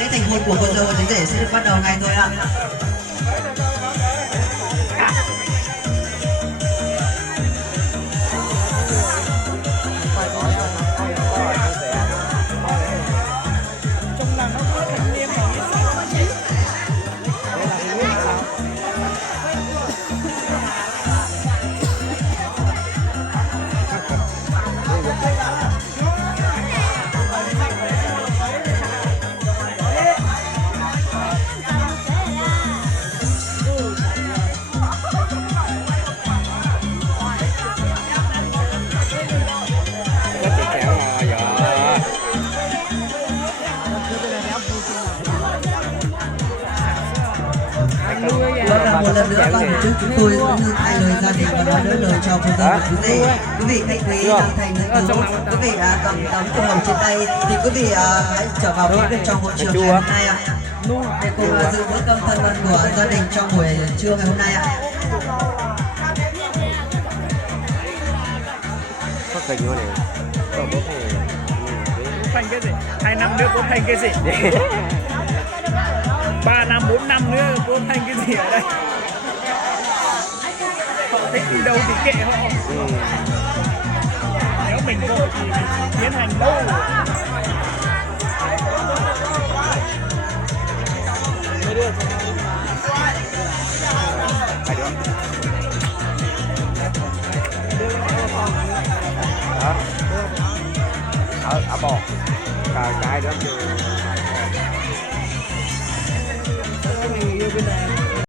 lễ thành hôn của cô dâu và chú rể sẽ được bắt đầu ngay thôi ạ. Vâng, một lần nữa ban tổ chức chúng tôi cũng như thay lời gia đình và nói đỡ lời cho cô dâu và chú rể. Quý vị khách quý đang thành những cứu, quý vị cầm tấm chụp hồng trên tay thì quý vị hãy trở vào phía bên trong hội trường ngày hôm nay ạ, để cùng dự bữa cơm thân mật của gia đình trong buổi trưa ngày hôm nay ạ. Có kinh quá này. Có bố thành cái gì? 2 năm nữa bố thành cái gì? 3 năm 4 năm nữa bố thành cái gì ở đây? Họ thích đi đâu thì kệ họ. Nếu mình vội thì mình tiến hành đâu. Ở bò. Cả hai đứa